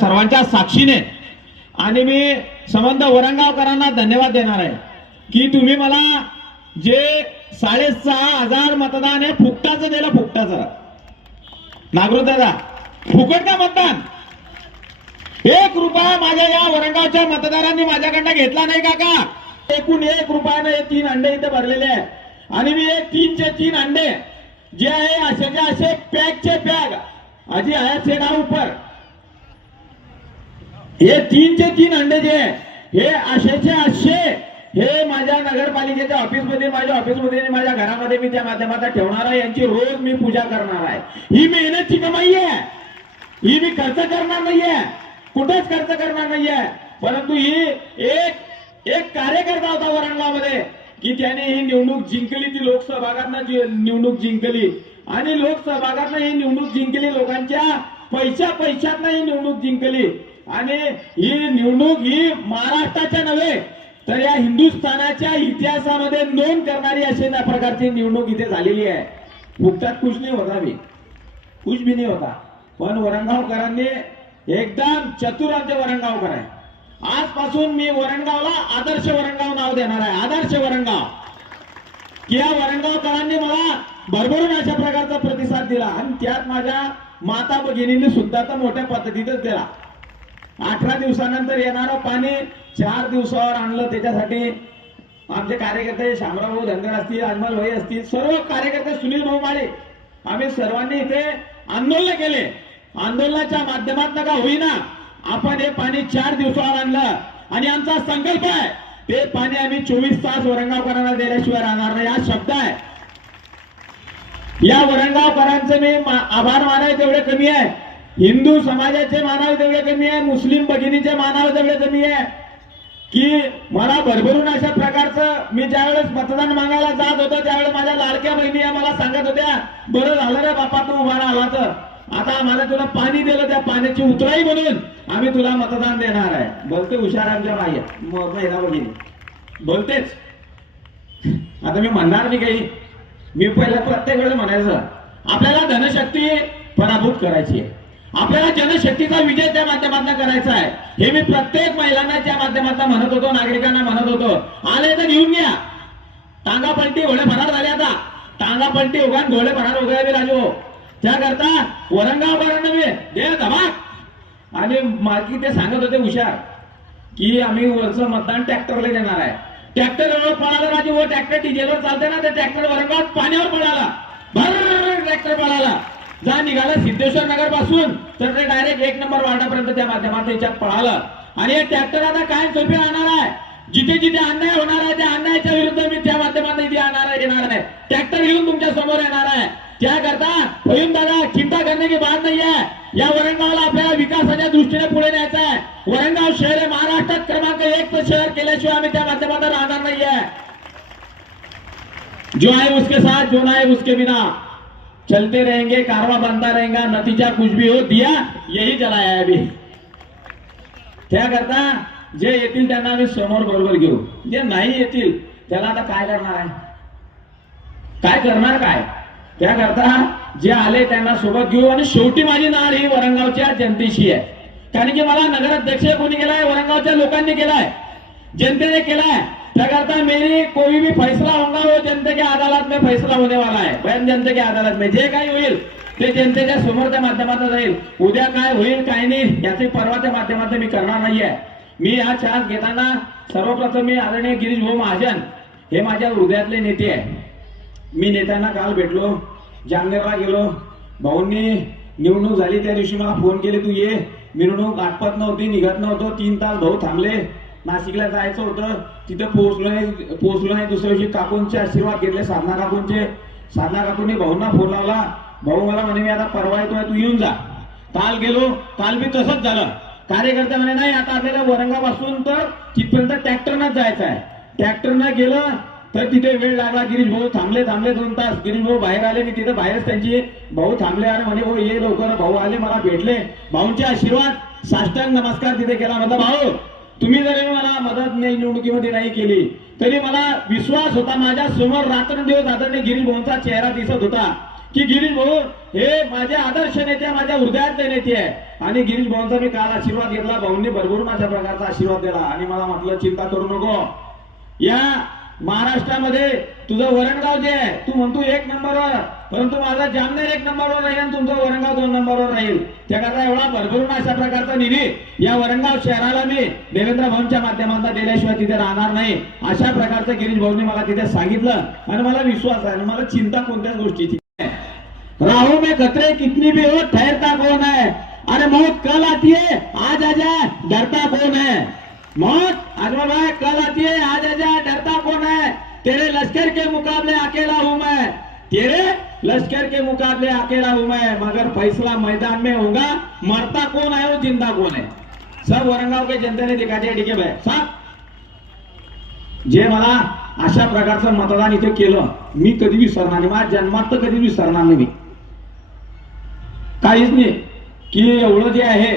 सर्वांच्या साक्षीने आणि मी संबंध वरंगावकरांना धन्यवाद देणार आहे की तुम्ही मला जे 6,500 मतदान हे फुकटाचं दिलं, फुकटाचं नागरू दादा फुकट का मतदान? 1 रुपया माझ्या या वरणगावच्या मतदारांनी माझ्याकडनं घेतला नाही काका. एकूण 1 रुपयानं हे 3 अंडे इथे भरलेले आहे आणि मी हे 3चे 3 अंडे जे आहे असेचे असे पॅकचे पॅक अजी आया से नाव ऊपर हे 3चे 3 अंडे जे हे असेचे असे हे माझ्या नगरपालिकेच्या ऑफिसमध्ये माझ्या ऑफिसमध्ये माझ्या घरामध्ये मी त्या माध्यमात ठेवणार आहे. यांची रोज मी पूजा करणार आहे. ही मेहनतची कमाई आहे. ही मी खर्च करणार नाहीये, कुठेच खर्च करणार नाहीये. परंतु ही एक कार्यकर्ता होता वरणगावमध्ये की त्याने ही निवडणूक जिंकली. ती लोकसभागातनं निवडणूक जिंकली आणि लोकसभागातनं ही निवडणूक जिंकली. लोकांच्या पैशातनं ही निवडणूक जिंकली आणि ही निवडणूक ही महाराष्ट्राच्या नव्हे तर या हिंदुस्थानाच्या इतिहासामध्ये नोंद करणारी अशा प्रकारची निवडणूक इथे झालेली आहे. फुकटात कुछ नाही होता, मी कुछ भी नाही होता. पण वरणगावकरांनी एकदम चतुर आमचे वरणगावकर आहे. आजपासून मी वरणगावला आदर्श वरणगाव नाव देणार आहे. आदर्श वरणगाव की या वरणगावकरांनी मला भरभरून अशा प्रकारचा प्रतिसाद दिला आणि त्यात माझ्या माता भगिनींनी सुद्धा तर मोठ्या पद्धतीतच दिला. 18 दिवसानंतर येणारं पाणी 4 दिवसावर आणलं. त्याच्यासाठी आमचे कार्यकर्ते शामराव भाऊ धनगर असतील, अजमल भाई असतील, सर्व कार्यकर्ते, सुनील भाऊ माळे, आम्ही सर्वांनी इथे आंदोलन केले. आंदोलनाच्या माध्यमातून का होईना आपण हे पाणी 4 दिवसावर आणलं आणि आमचा संकल्प आहे ते पाणी आम्ही 24 तास वरणगावकरांना दिल्याशिवाय राहणार नाही. हा शब्द आहे. या वरणगावकरांचे मी आभार मानावे तेवढे कमी आहे. हिंदू समाजाचे मानावे तेवढे कमी आहे. मुस्लिम भगिनीचे मानावे तेवढे कमी आहे की मला भरभरून अशा प्रकारचं मी ज्यावेळेस मतदान मागायला जात होतो त्यावेळेस माझ्या लाडक्या बहिणी मला सांगत होत्या, बरं झालं रे बापा तू उभा राहिला तर आता आम्हाला तुला पाणी दिलं, त्या पाण्याची उतराई म्हणून आम्ही तुला मतदान देणार आहे. बोलते हुशार आमच्या महिला भगिनी बोलतेच. आता मी म्हणणार नाही काही. मी पहिला प्रत्येक वेळेला म्हणायचं आपल्याला धनशक्ती पराभूत करायची आहे. आपल्याला जनशक्तीचा विजय त्या माध्यमातून करायचा आहे. हे मी प्रत्येक महिलांना त्या माध्यमातून म्हणत होतो, नागरिकांना म्हणत होतो. आले तर घेऊन घ्या. टांगा पलटी घोडे फरार झाले. आता टांगा पलटी उगान घोडे फरार हो गए राजू. त्याकरता वरणगावकरांना मी दे धमाक आणि मालकी ते सांगत होते हुशार की आम्ही वरचं मतदान ट्रॅक्टरला देणार आहे. ट्रॅक्टरवर पळाला राजू. व ट्रॅक्टर डिझेलवर चालते ना, ते ट्रॅक्टर वरणगावात पाण्यावर पळाला. भर ट्रॅक्टर पळाला. जा निघाला सिद्धेश्वर नगर पासून तर ते डायरेक्ट 1 नंबर वार्डापर्यंत त्या माध्यमातून याच्यात पळालं. आणि हे ट्रॅक्टर आता काय सोपे राहणार आहे. जिथे जिथे अन्याय होणार आहे त्या अन्यायाच्या विरुद्ध मी त्या माध्यमातून इथे येणार आहे. ट्रॅक्टर घेऊन तुमच्या समोर येणार आहे. त्याकरता फहीम दादा चिंता करने की बात नाही आहे. या वरणगावला आपल्याला विकासाच्या दृष्टीने पुढे न्यायचं आहे. वरणगाव शहर हे महाराष्ट्रात क्रमांक 1 शहर केल्याशिवाय आम्ही त्या माध्यमातून राहणार नाहीये. जो आहे उसके साथ, जो ना है उसके बिना. चलते रहेंगे, कारवा बनता रहेगा, नतीजा कुछ भी हो, दिया यही जलाया है अभी. त्याकरता जे येतील त्यांना आम्ही समोर बरोबर घेऊ. जे नाही येतील त्याला आता काय करणार आहे, काय करणार काय. त्याकरता जे आले त्यांना सोबत घेऊ. आणि शेवटी माझी नाळ ही वरणगावच्या जनतेशी आहे. कारण की मला नगराध्यक्ष कोणी केलाय, वरणगावच्या लोकांनी केलाय, जनतेने केलाय. त्याकरता मेरी कोई भी फैसला होगा वो जनते के अदालत में फैसला होने वाला है. बहन जनते के अदालत में जे काही होईल ते जनतेच्या समोरच्या माध्यमातून जाईल. उद्या काय होईल काय नाही याची पर्वा त्या माध्यमातून मी करणार नाहीये. मी हा चान्स घेताना सर्वप्रथम मी आदरणीय गिरीश भाऊ महाजन हे माझ्या हृदयातले नेते आहे. मी नेत्यांना काल भेटलो, जामनेरला गेलो. भाऊंनी निवडणूक झाली त्या दिवशी मला फोन केले, तू ये. मिरवणूक आटपत नव्हती, निघत नव्हतो. 3 तास भाऊ थांबले. नाशिकला जायचं होतं, तिथे पोहोचलो नाही. दुसऱ्या दिवशी काकूंचे आशीर्वाद घेतले, साधना काकूंचे. साधना काकूंनी भाऊंना फोन लावला. भाऊ मला म्हणे मी आता परवा येतोय, तू येऊन जा. काल गेलो, काल बी तसंच झालं. कार्यकर्ते म्हणे नाही आता आपल्याला वरणगावापासून तर तिथपर्यंत ट्रॅक्टरनंच जायचं आहे. ट्रॅक्टरनं गेलं तर तिथे वेळ लागला. गिरीश भाऊ थांबले 2 तास. गिरीश भाऊ बाहेर आले. मी तिथे बाहेरच त्यांची भाऊ थांबले आणि म्हणे भाऊ ये लवकर. भाऊ आले, मला भेटले. भाऊंचे आशीर्वाद, साष्टांग नमस्कार तिथे केला. म्हटलं भाऊ तुम्ही जरी मला मदत निवडणुकीमध्ये नाही केली तरी मला विश्वास होता, माझ्या समोर रात्रंदिवस आदरणीय गिरीश भाऊंचा चेहरा दिसत होता की गिरीश भाऊ हे माझे आदर्श नेते, माझ्या हृदयातले नेते आहे. आणि गिरीश भाऊंचा मी काल आशीर्वाद घेतला. भाऊंनी भरभरून अशा प्रकारचा आशीर्वाद दिला आणि मला म्हटलं चिंता करू नको. या महाराष्ट्रामध्ये तुझं वरणगाव जे आहे तू म्हणतो 1 नंबरवर, परंतु माझा जामनेर 1 नंबरवर राहील आणि तुमचा वरणगाव 2 नंबरवर राहील. त्याकरता एवढा भरभरून अशा प्रकारचा निधी या वरणगाव शहराला मी देवेंद्र भाऊंच्या माध्यमातून दिल्याशिवाय तिथे राहणार नाही, अशा प्रकारचं गिरीश भाऊंनी मला तिथे सांगितलं. आणि मला विश्वास आहे आणि मला चिंता कोणत्याच गोष्टीची नाही. राहू में खतरे कितनी भी हो ठहरता कौन है, अरे मौत कल आती है आज आजा डरता कौन है. मौत अजमल भाई कल आती है आज आजा डरता कौन है. तेरे लश्कर के मुकाबले अकेला हूं मैं, तेरे लश्कर के मुकाबले अकेला हूं मैं, मगर फैसला मैदान में होगा, मरता कौन है वो जिंदा कौन है. सब वरंगाव के जनते ने दिखा दिया. ठीक है भाई साहब, जे मला अशा प्रकारचं मतदान इथे केलं मी कधी विसरणार नाही, माझ्या जन्मात तर कधी विसरणार नाही मी. काहीच नाही की एवढं जे आहे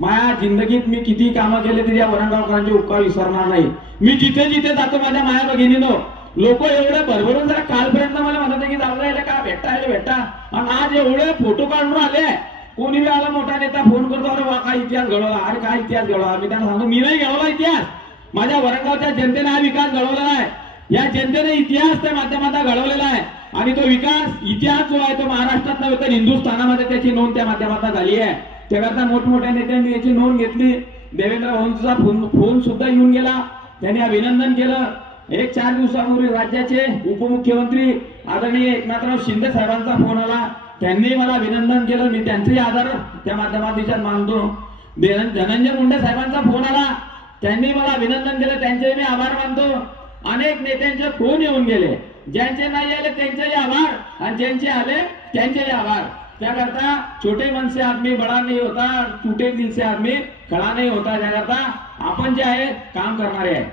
माझ्या जिंदगीत मी किती कामं केले तरी या वरणगावकरांचे उपकार विसरणार नाही. मी जिथे जिथे जातो माझ्या माया भगिनीनो लोक एवढे भरभरून जरा कालपर्यंत मला म्हणत की जाऊ राहिले का भेटा आणि आज एवढे फोटो काढून आले. कोणी बी आला मोठा नेता फोन करतो, अरे वा काय इतिहास घडवला, अरे काय इतिहास घडवला. मी त्यांना सांगतो मी नाही घडवला इतिहास, माझ्या वरणगावच्या जनतेने हा विकास घडवलेला आहे. या जनतेने इतिहास त्या माध्यमातून घडवलेला आहे आणि तो विकास इतिहास जो आहे तो महाराष्ट्रात नव्हे तर हिंदुस्थानामध्ये त्याची नोंद त्या माध्यमातून झाली आहे. त्याकरता मोठमोठ्या नेत्यांनी याची नोंद घेतली. देवेंद्र भाऊंचा फोन सुद्धा येऊन गेला, त्यांनी अभिनंदन केलं. 4 दिवसापूर्वी राज्याचे उपमुख्यमंत्री आदरणीय एकनाथराव शिंदे साहेबांचा फोन आला, त्यांनी मला अभिनंदन केलं. मी त्यांचे आदर त्या माध्यमातून मानतो. धनंजय मुंडे साहेबांचा फोन आला, त्यांनी मला अभिनंदन केलं, त्यांचे मी आभार मानतो. अनेक नेत्यांचे फोन येऊन गेले, ज्यांचे नाही आले त्यांचेही आभार आणि ज्यांचे आले त्यांचेही आभार. त्याकरता छोटे मन से आदमी बड़ा नहीं होता, टूटे दिल से आदमी खड़ा नहीं होता. त्याकरता आपण जे आहे काम करणारे आहे.